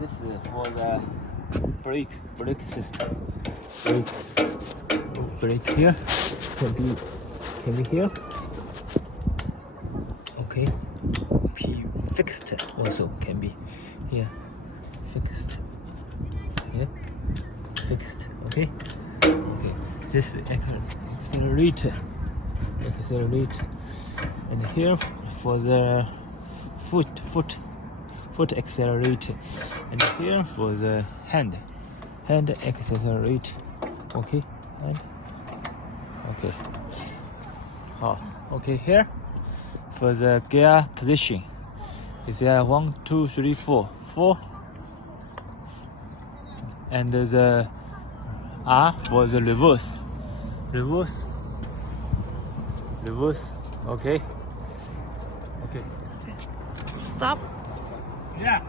this is for the brake system. Brake here can be here. Okay. P fixed also can be here. Fixed. Yeah. Fixed. Okay. Okay. This accelerator. And here for the foot accelerator, and here for the hand accelerate. Okay. And okay. Okay, here for the gear position is there 1 2 3 4 and the R for the reverse. Okay. Stop. Yeah.